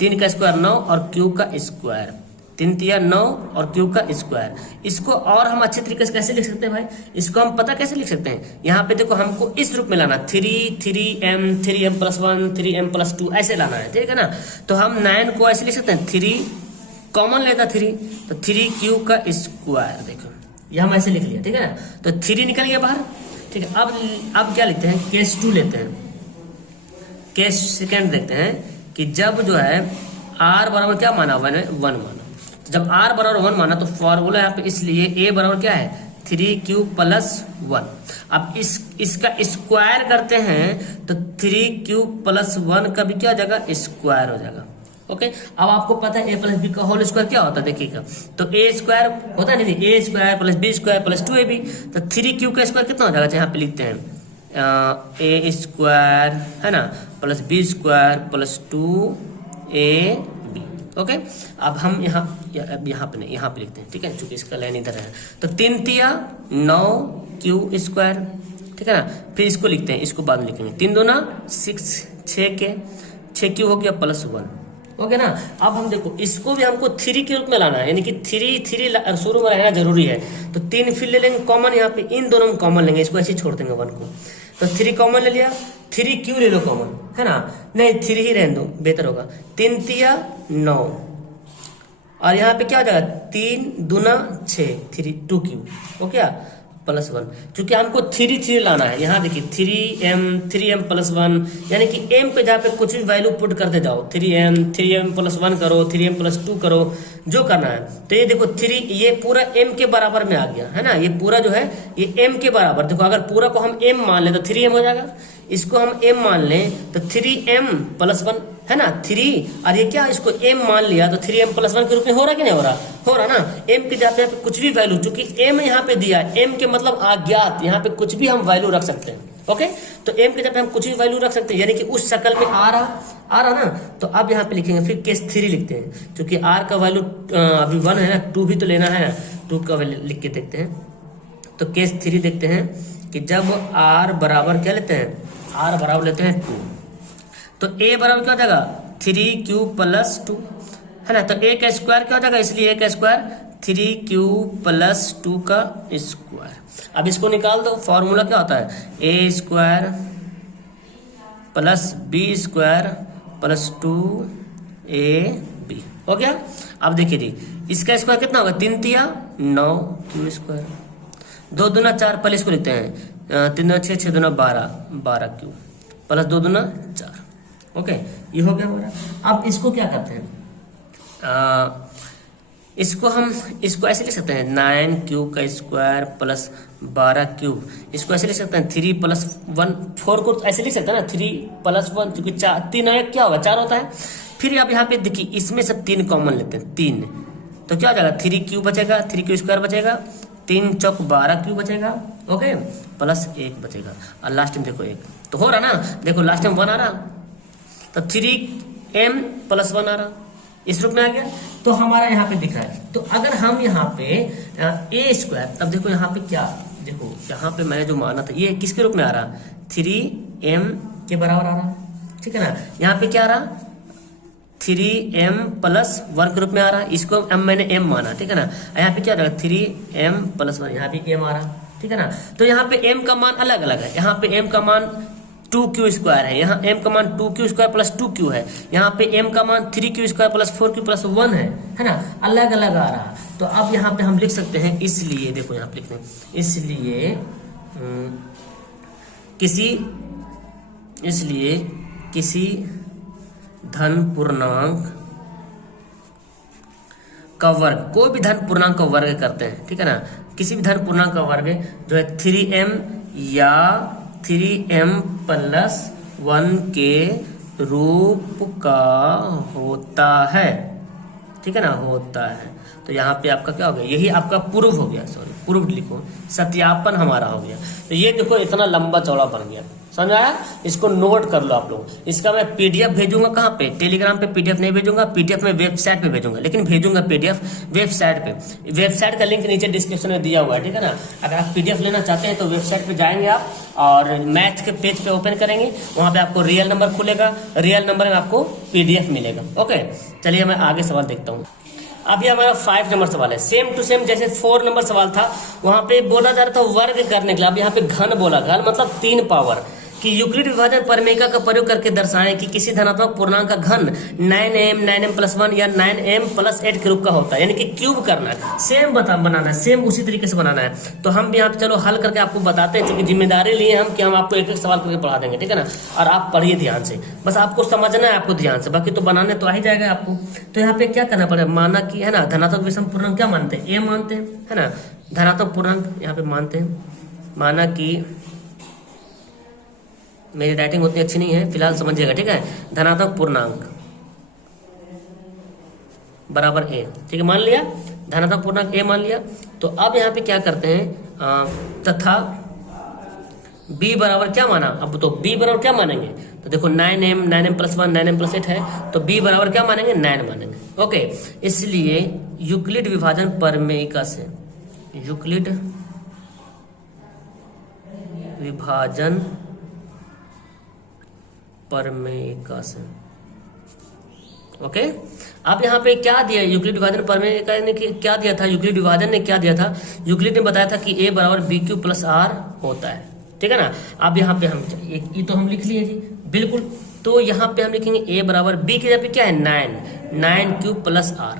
3 का स्क्वायर 9 और Q का स्क्वायर, 3 तिया 9 और Q का स्क्वायर। इसको और हम अच्छे तरीके से कैसे लिख सकते हैं भाई, इसको हम पता कैसे लिख सकते हैं, यहाँ पे देखो हमको इस रूप में लाना, 3m, 3m+1, 3m+2 ऐसे लाना है, ठीक है ना। तो हम 9 को ऐसे लिख सकते हैं, 3 कॉमन लेता 3, तो 3Q का स्क्वायर, देखो ये हम ऐसे लिख लिया, ठीक है ना। तो 3 निकल गया बाहर, ठीक है। अब क्या लिखते हैं, केस 2 लेते हैं, केस सेकेंड देखते हैं कि जब जो है r बराबर क्या माना, 1 माना। तो जब r बराबर 1 माना तो फॉर्मूला यहाँ पे, इसलिए a बराबर क्या है, 3Q+1। अब इसका स्क्वायर करते हैं तो 3Q+1 का भी क्या हो जाएगा, स्क्वायर हो जाएगा। ओके, अब आपको पता है a + b का होल स्क्वायर क्या होता है, देखिएगा तो a स्क्वायर होता है नहीं, a square + b square + 2ab, तो 3Q का स्क्वायर कितना हो जाएगा, यहाँ पे लिखते हैं a स्क्वायर, है ना, + b स्क्वायर + 2ab। ओके, अब हम यहाँ पे नहीं, यहाँ पे लिखते हैं, ठीक है, चूंकि इसका लाइन इधर है। तो 3 तिया 9Q स्क्वायर, ठीक है ना। फिर इसको लिखते हैं, इसको बाद में लिखेंगे, 3 दूना 6 6Q हो गया +1, ओके ना। अब हम देखो इसको भी हमको 3 के रूप में लाना है, यानी कि 3 शुरू में रहना जरूरी है। तो 3 फिर ले लेंगे कॉमन, यहाँ पे इन दोनों में कॉमन लेंगे, इसको ऐसे छोड़ देंगे 1 को। तो 3 कॉमन ले लिया, 3Q ले लो कॉमन, है ना, नहीं 3 ही रहने दो बेहतर होगा। 3 तिया 9 और यहाँ पे क्या हो जाएगा, 3 दूना 6, 2Q, ओके। प्लस 1, क्योंकि हमको 3 लाना है। यहाँ देखिए 3m प्लस 1, यानी कि m पे जहाँ पे कुछ भी वैल्यू पुट करते जाओ, 3m प्लस 1 करो, 3m प्लस 2 करो, जो करना है। तो ये देखो 3, ये पूरा m के बराबर में आ गया है ना, ये पूरा जो है ये m के बराबर। देखो अगर पूरा को हम m मान लें तो 3m हो जाएगा, इसको हम m मान लें तो 3m प्लस 1 है ना, 3, और ये क्या इसको m मान लिया तो 3m प्लस 1 के रूप में हो रहा कि नहीं हो रहा, हो रहा ना। m के जगह पे कुछ भी वैल्यू, चूंकि m यहाँ पे दिया है, m के मतलब अज्ञात, यहाँ पे कुछ भी हम वैल्यू रख सकते हैं। ओके, तो m के जगह पे हम कुछ भी वैल्यू रख सकते हैं, यानी कि उस शक्ल में आ रहा ना। तो अब यहाँ पे लिखेंगे, फिर केस 3 लिखते हैं, क्योंकि r का वैल्यू अभी 1 है ना, 2 भी तो लेना है, 2 का वैल्यू लिख के देखते हैं। तो केस 3 देखते हैं कि जब r बराबर क्या लेते हैं, r बराबर लेते हैं 2, तो a बराबर क्या हो जाएगा 3q प्लस 2 है ना। तो a का स्क्वायर क्या हो जाएगा, इसलिए a का स्क्वायर 3q प्लस 2 का स्क्वायर। अब इसको निकाल दो, फॉर्मूला क्या होता है, a square plus b square plus 2ab हो गया। अब देखिए जी, इसका स्क्वायर कितना होगा, 3 तिया 9 q स्क्वायर, 2 दूना 4, पहले इसको लिखते हैं 3 दूना 6, 6 दूना 12, 12q प्लस 2 दूना 4। ओके, ये हो गया हमारा। अब इसको क्या करते हैं, इसको ऐसे लिख सकते हैं 9q का स्क्वायर प्लस 12q, इसको ऐसे लिख सकते हैं 3 प्लस 1, 4 को ऐसे लिख सकते हैं ना, 3 प्लस 1, क्योंकि 3 आया क्या होगा 4 होता है। फिर आप यहाँ पे देखिए, इसमें से 3 कॉमन लेते हैं, 3, तो क्या हो जाएगा 3q बचेगा, 3q स्क्वायर बचेगा, 3 चौक 12q बचेगा, ओके, प्लस 1 बचेगा, और लास्ट में देखो 1, तो हो रहा ना, देखो लास्ट में 1 आ रहा, तो 3m प्लस 1 आ रहा, इस रूप में आ गया। तो हमारा यहाँ पे दिख रहा है। तो अगर हम यहाँ पे a स्क्वायर, तब देखो यहाँ पे क्या, देखो यहाँ पे मैंने जो माना था, ये किसके रूप में आ रहा, 3m के बराबर आ रहा, ठीक है ना। यहाँ पे क्या आ रहा, 3m प्लस 1 के रूप में आ रहा, इसको मैंने m माना, ठीक है ना। यहाँ पे क्या आ रहा, 3m प्लस 1, यहाँ पे m आ रहा, ठीक है ना। तो यहाँ पे m का मान अलग अलग है, यहाँ पे m का मान 2q स्क्वायर है, यहाँ m का मान 2q स्क्वायर प्लस 2q है, यहाँ पे m का मान 3q square plus 4q plus 1 है ना, अलग अलग आ रहा। तो अब यहाँ पे हम लिख सकते हैं, इसलिए देखो यहाँ पे लिखते हैं, इसलिए किसी धन पूर्णांक का वर्ग, कोई भी धन पूर्णांक का वर्ग करते हैं, ठीक है ना, किसी भी धन पूर्णांक का वर्ग जो है 3m या 3m प्लस 1 के रूप का होता है, ठीक है ना, होता है। तो यहाँ पे आपका क्या हो गया, यही आपका प्रूफ हो गया, सॉरी प्रूफ लिखो, सत्यापन हमारा हो गया। तो ये देखो इतना लंबा चौड़ा बन गया, समझ आया। इसको नोट कर लो आप लोग। इसका मैं पीडीएफ भेजूंगा, कहाँ पे, टेलीग्राम पे पीडीएफ नहीं भेजूंगा, पीडीएफ में वेबसाइट पे भेजूंगा, लेकिन भेजूंगा पीडीएफ वेबसाइट पे। वेबसाइट का लिंक नीचे डिस्क्रिप्शन में दिया हुआ है, ठीक है ना। अगर आप पीडीएफ लेना चाहते हैं तो वेबसाइट पे जाएंगे आप, और मैथ के पेज पे ओपन करेंगे, वहां पे आपको रियल नंबर खुलेगा, रियल नंबर में आपको पीडीएफ मिलेगा। ओके, चलिए मैं आगे सवाल देखता हूँ। अभी हमारा 5 नंबर सवाल है, सेम टू सेम जैसे 4 नंबर सवाल था, वहां पे बोला जा रहा था वर्ग करने के लिए। अब यहाँ पे घन बोला, घन मतलब 3 पावर, कि यूक्लिड विभाजन प्रमेयिका का प्रयोग करके दर्शाएं कि किसी धनात्मक पूर्णांक का घन 9m प्लस 1 या 9m प्लस 8 के रूप का होता है, यानी कि क्यूब करना है, सेम बनाना है, सेम उसी तरीके से बनाना है। तो हम भी यहाँ पे चलो हल करके आपको बताते हैं, क्योंकि जिम्मेदारी लिए हम कि हम आपको एक एक सवाल करके पढ़ा देंगे, ठीक है ना। और आप पढ़िए ध्यान से, बस आपको समझना है आपको ध्यान से, बाकी तो बनाने तो आ ही जाएगा आपको। तो यहाँ पे क्या करना पड़ेगा, माना कि है ना, धनात्मक विषम पूर्णांक क्या मानते हैं, a मानते हैं, है ना, धनात्मक पूर्णांक यहाँ पे मानते हैं। माना कि मेरी राइटिंग उतनी अच्छी नहीं है, फिलहाल समझिएगा, ठीक है। धनात्मक पूर्णांक बराबर a, ठीक है, मान लिया, धनात्मक पूर्णांक a मान लिया। तो अब यहाँ पे क्या करते हैं, तथा b बराबर क्या माना, अब तो b बराबर क्या मानेंगे, तो देखो 9m प्लस 1 9m प्लस 8 है, तो b बराबर क्या मानेंगे, 9 मानेंगे। ओके, इसलिए यूक्लिड विभाजन प्रमेयिका से, यूक्लिड विभाजन प्रमेयिका से, ओके। अब यहाँ पे क्या दिया, यूक्लिड विभाजन प्रमेयिका ने क्या दिया था, यूक्लिड विभाजन ने क्या दिया था, यूक्लिड ने बताया था कि a बराबर bq प्लस r होता है, ठीक है ना। अब यहाँ पे हम ये तो हम लिख लिए जी, बिल्कुल। तो यहाँ पे हम लिखेंगे a बराबर b की जगह पे क्या है 9 9q प्लस r।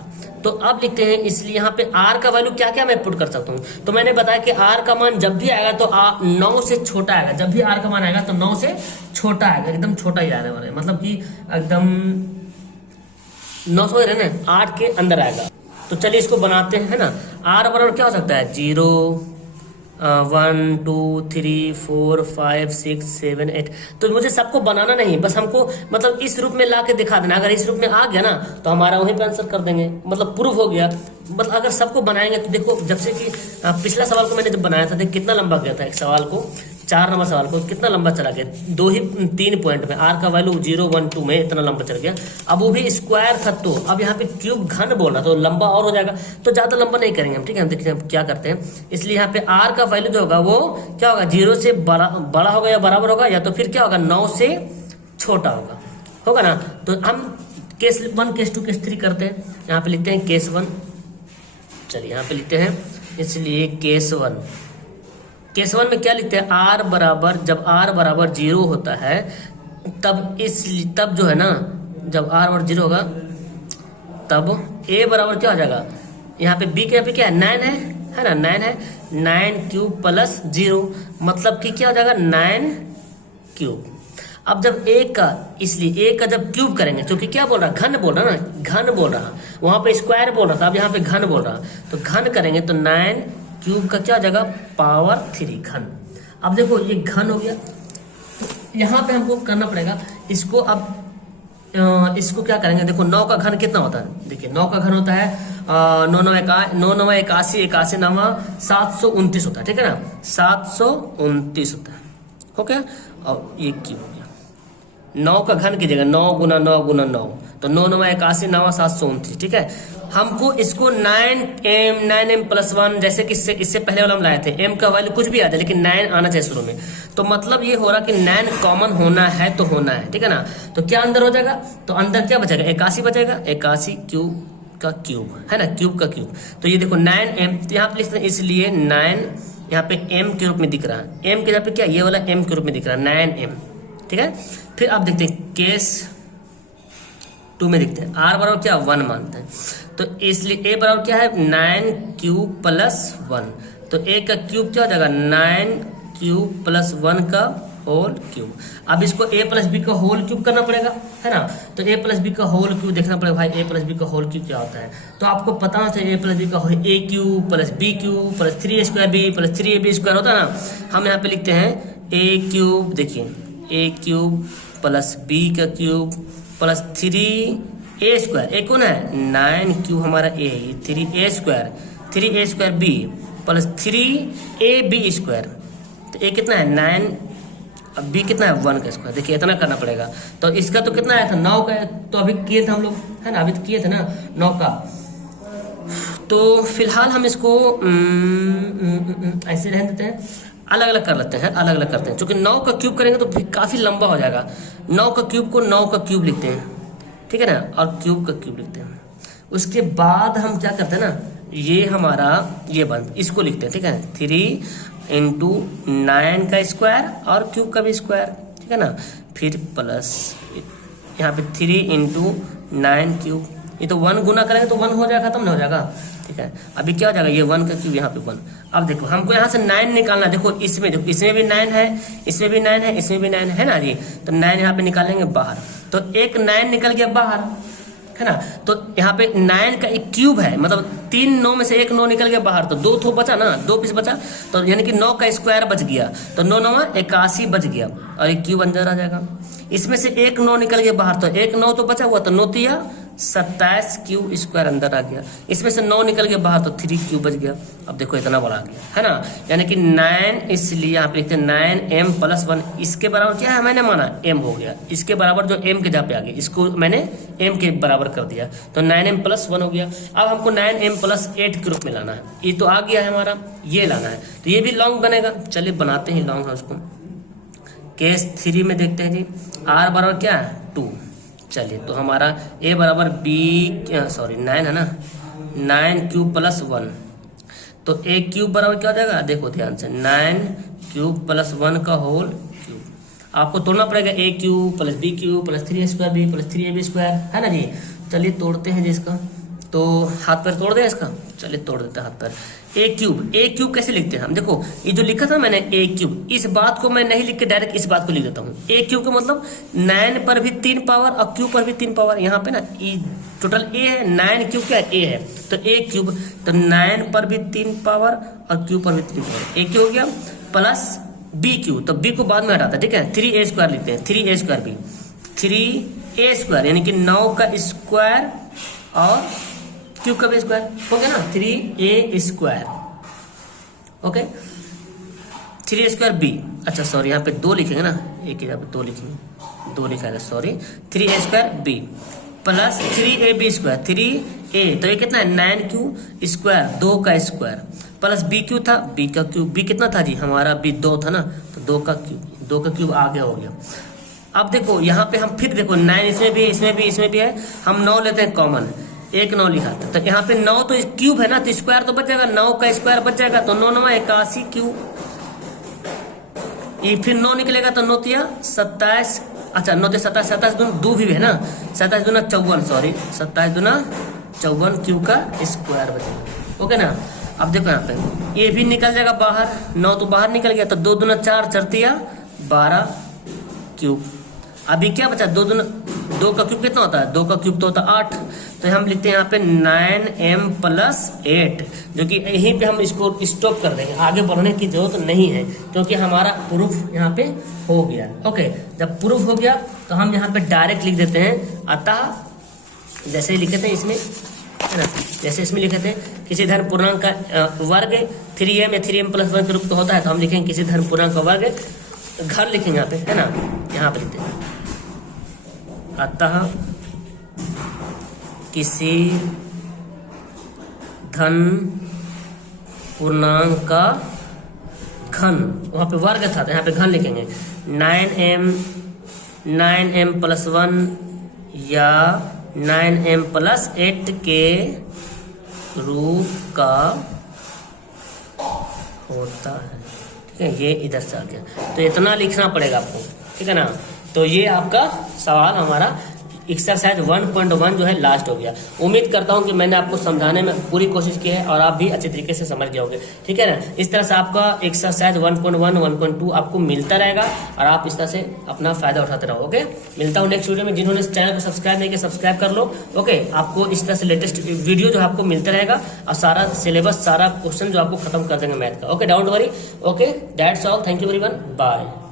तो अब लिखते हैं, इसलिए यहाँ पे r का वैल्यू क्या क्या मैं पुट कर सकता हूँ। तो मैंने बताया कि r का मान जब भी आएगा तो 9 से छोटा आएगा। जब भी r का मान आएगा तो 9 से छोटा आएगा, एकदम छोटा ही आने वाला है, मतलब कि एकदम 9 समझ रहे ना, 8 के अंदर आएगा। तो चलिए इसको बनाते हैं, है ना। r बराबर क्या हो सकता है, 0 1 2 3 4 5 6 7 8। तो मुझे सबको बनाना नहीं, बस हमको मतलब इस रूप में ला के दिखा देना। अगर इस रूप में आ गया ना तो हमारा वहीं पे आंसर कर देंगे, मतलब प्रूफ हो गया। मतलब अगर सबको बनाएंगे तो देखो, जब से कि पिछला सवाल को मैंने जब बनाया था, देख कितना लंबा गया था एक सवाल को, 4 नंबर सवाल को कितना लंबा चला गया, 3 पॉइंट में r का वैल्यू 0 1 2 में इतना लंबा चल गया। अब वो भी स्क्वायर था, तो अब यहाँ पे क्यूब घन बोल रहा तो लंबा और हो जाएगा, तो ज्यादा लंबा नहीं करेंगे हम, ठीक है। हम देखते हैं क्या करते हैं। इसलिए यहाँ पे r का वैल्यू जो होगा वो क्या होगा, 0 से बड़ा होगा या बराबर होगा, या तो फिर क्या होगा 9 से छोटा होगा ना। तो हम केस 1 केस 2 केस 3 करते हैं। यहाँ पे लिखते हैं केस 1, चलिए यहाँ पे लिखते हैं, इसलिए केस 1 में क्या लिखते हैं, r बराबर, जब r बराबर 0 होता है तब जो है ना, जब r बराबर 0 होगा तब a बराबर क्या हो जाएगा, यहाँ पे b के यहाँ पे क्या है 9 है ना, 9 है, 9 क्यूब प्लस 0, मतलब कि क्या हो जाएगा 9 क्यूब। अब जब a का, इसलिए a का जब क्यूब करेंगे, क्योंकि क्या बोल रहा, घन बोल रहा ना, घन बोल रहा, वहां पे स्क्वायर बोल रहा था, अब यहाँ पे घन बोल रहा, तो घन करेंगे तो 9 क्यूब का क्या हो जाएगा, पावर 3 घन। अब देखो ये घन हो गया, यहाँ पे हमको करना पड़ेगा इसको। अब इसको क्या करेंगे, देखो 9 का घन कितना होता है, देखिए 9 का घन होता है 9 9 81 81 9 729 होता है, ठीक है ना, 729 होता है, ओके। और ये क्यों हो गया, 9 का घन की जगह 9 गुना 9 गुना 9, तो 9 9 81 9 729, ठीक है। हमको इसको 9m प्लस 1, जैसे कि इससे पहले वाला हम लाए थे, m का वैल्यू कुछ भी आ जाए लेकिन 9 आना चाहिए शुरू में, तो मतलब ये हो रहा कि 9 कॉमन होना है तो होना है, ठीक है ना। तो क्या अंदर हो जाएगा, तो अंदर क्या बचेगा, 81 बचेगा, 81 क्यूब का क्यूब, है ना, क्यूब का क्यूब। तो ये देखो 9m, यहाँ पे लिखते हैं, इसलिए 9 यहाँ पे m के रूप में दिख रहा है, m के जगह पे क्या, ये वाला m के रूप में दिख रहा है 9m, ठीक है। फिर आप देखते हैं केस 2 में दिखते हैं, r बराबर क्या 1 मानते हैं, तो इसलिए a बराबर क्या है 9 क्यूब प्लस 1, तो a का क्यूब क्या हो जाएगा 9 क्यूब प्लस 1 का होल क्यूब। अब इसको a प्लस बी का होल क्यूब करना पड़ेगा, है ना, तो a प्लस बी का होल क्यूब देखना पड़ेगा भाई, a प्लस बी का होल क्यूब क्या होता है, तो आपको पता होना चाहिए a प्लस बी का a cube plus b cube plus 3a² b plus 3ab² होता है ना। हम यहाँ पे लिखते हैं a क्यूब, देखिए a क्यूब प्लस b का क्यूब प्लस 3a², a कौन है 9 क्यूब हमारा a, 3a² b plus 3ab², तो a कितना है 9, अब b कितना है 1 का स्क्वायर, देखिए इतना करना पड़ेगा। तो इसका तो कितना आया था 9 का, तो अभी किए थे हम लोग, है ना, अभी तो किए थे ना 9 का। तो फिलहाल हम इसको ऐसे रहने देते हैं, अलग अलग कर लेते हैं, अलग अलग करते हैं, क्योंकि 9 का क्यूब करेंगे तो फिर काफी लंबा हो जाएगा। 9 का क्यूब को 9 का क्यूब लिखते हैं, ठीक है ना, और क्यूब का क्यूब लिखते हैं। उसके बाद हम क्या करते हैं ना, ये हमारा ये बंद, इसको लिखते हैं, ठीक है, 3 इंटू 9 का स्क्वायर और क्यूब का भी स्क्वायर, ठीक है ना, फिर प्लस यहाँ पे 3 इंटू 9 क्यूब, ये तो 1 गुना करेंगे तो 1 हो जाएगा, खत्म ना हो जाएगा, ठीक है। अभी क्या हो जाएगा, ये 1 का क्यूब यहाँ पे 1। अब देखो हमको यहाँ से 9 निकालना, देखो इसमें भी 9 है, इसमें भी 9 है, इसमें भी 9 है ना जी, तो 9 यहाँ पे निकालेंगे बाहर, तो एक 9 निकल गया बाहर, है ना। तो यहाँ पे 9 का एक क्यूब है, मतलब 3 9 में से एक 9 निकल गया बाहर, तो 2 थो बचा ना, 2 पीस बचा, तो यानी कि 9 का स्क्वायर बच गया, तो 9 9 81 बच गया, और एक क्यूब अंदर आ जाएगा। इसमें से एक 9 निकल गया बाहर, तो एक 9 तो बचा हुआ, तो 9 तिया 27 क्यूब स्क्वायर अंदर आ गया। इसमें से 9 निकल गया बाहर, तो 3 क्यूब बच गया। अब देखो इतना बड़ा आ गया, है ना, यानी कि 9, इसलिए यहाँ पे लिखते हैं 9m प्लस 1, इसके बराबर क्या है मैंने माना m हो गया, इसके बराबर जो m के जहाँ पे आ गया इसको मैंने m के बराबर कर दिया, तो 9m प्लस 1 हो गया। अब हमको 9m प्लस 8 के रूप में लाना है, ये तो आ गया है हमारा, ये लाना है, तो ये भी लॉन्ग बनेगा। चलिए बनाते हैं लॉन्ग है उसको। केस 3 में देखते हैं जी, r बराबर क्या है 2, चलिए तो हमारा a बराबर b 9 है ना, 9 क्यूब प्लस 1, तो a क्यूब बराबर क्या हो जाएगा, देखो ध्यान से 9 क्यूब प्लस 1 का होल क्यूब। आपको तोड़ना पड़ेगा a cube plus b cube plus 3a² b plus 3ab², है ना जी। चलिए तोड़ते हैं जी इसका, तो हाथ पैर तोड़ दें इसका, चलिए तोड़ देते हैं हाथ पैर। ए क्यूब कैसे लिखते हैं हम, देखो ये जो लिखा था मैंने ए क्यूब, इस बात को मैं नहीं लिख के डायरेक्ट इस बात को लिख देता हूँ। ए क्यूब का मतलब 9 पर भी 3 पावर और क्यूब पर भी 3 पावर। यहाँ पे ना टोटल ए है, 9 क्यूब क्या है, ए है, तो ए क्यूब, तो 9 पर भी 3 पावर और क्यूब पर भी 3 पावर, ए क्यूब हो गया, प्लस बी क्यू, तो बी को बाद में हटाता है, ठीक है, 3a² लिखते हैं, 3a² बी, 3a² यानी कि 9 का स्क्वायर और क्यूब का भी स्क्वायर हो गया ना, 3a², ओके, 3a² बी। अच्छा सॉरी, यहाँ पे 2 लिखेंगे ना, एक ही यहाँ पे 2 लिखेंगे, 2 लिखा है sorry, 3a² B plus 3ab², 3a तो ये कितना है 9q², 2 का स्क्वायर, प्लस बी क्यू था, बी का क्यूब, बी कितना था जी हमारा, बी 2 था ना, तो 2 का क्यूब आगे हो गया। अब देखो यहाँ पे हम फिर देखो 9 इसमें भी है, इसमें भी है, हम 9 लेते हैं कॉमन, 1 9 लिखा था, तो यहाँ पे 9 तो क्यूब है ना, तो स्क्वायर तो बच जाएगा, 9 का स्क्वायर बच जाएगा, तो 9 9 81 क्यूब, ये फिर 9 निकलेगा तो 9 तिया 27, अच्छा 9 तिया 27, 27 दूना 2 भी है ना, 27 दूना 54, सॉरी 27 दूना 54 क्यूब का स्क्वायर बचेगा, ओके ना। अब देखो यहाँ पे ये भी निकल जाएगा बाहर, 9 तो बाहर निकल गया, तो 2 दूना 4, 4 तिया 12 क्यूब। अभी क्या बचा, 2 का क्यूब कितना होता है, 2 का क्यूब तो होता है 8, तो हम लिखते हैं यहाँ पे 9m + 8, जो कि यहीं पे हम इसको स्टॉप कर देंगे, आगे बढ़ने की जरूरत नहीं है, क्योंकि हमारा प्रूफ यहाँ पे हो गया। ओके, जब प्रूफ हो गया तो हम यहाँ पे डायरेक्ट लिख देते हैं, अतः जैसे ही लिखे थे इसमें है ना, जैसे इसमें लिखे थे किसी धन पूर्णांक का वर्ग 3m या 3m + 1 के रूप में होता है, तो हम लिखेंगे किसी धन पूर्णांक का वर्ग, घर लिखेंगे यहाँ पे है ना, यहाँ पे लिखते हैं अतः किसी धन पूर्णांक का घन, वहां पे वर्ग था तो यहाँ पे घन लिखेंगे, 9m + 1 या 9m + 8 के रूप का होता है, ठीक है, ये इधर से आ गया, तो इतना लिखना पड़ेगा आपको, ठीक है ना। तो ये आपका सवाल हमारा एक्सरसाइज 1.1 जो है लास्ट हो गया। उम्मीद करता हूं कि मैंने आपको समझाने में पूरी कोशिश की है और आप भी अच्छे तरीके से समझ गए होंगे, ठीक है ना। इस तरह से आपका एक्सरसाइज 1.1 1.2 आपको मिलता रहेगा और आप इस तरह से अपना फायदा उठाते रहो। ओके, मिलता हूं नेक्स्ट वीडियो में। जिन्होंने इस चैनल को सब्सक्राइब नहीं किया सब्सक्राइब कर लो। ओके, आपको इस तरह से लेटेस्ट वीडियो जो आपको मिलता रहेगा और सारा सिलेबस, सारा क्वेश्चन जो आपको खत्म कर देंगे मैथ का। Okay, don't worry. Okay, that's all, thank you everyone, bye.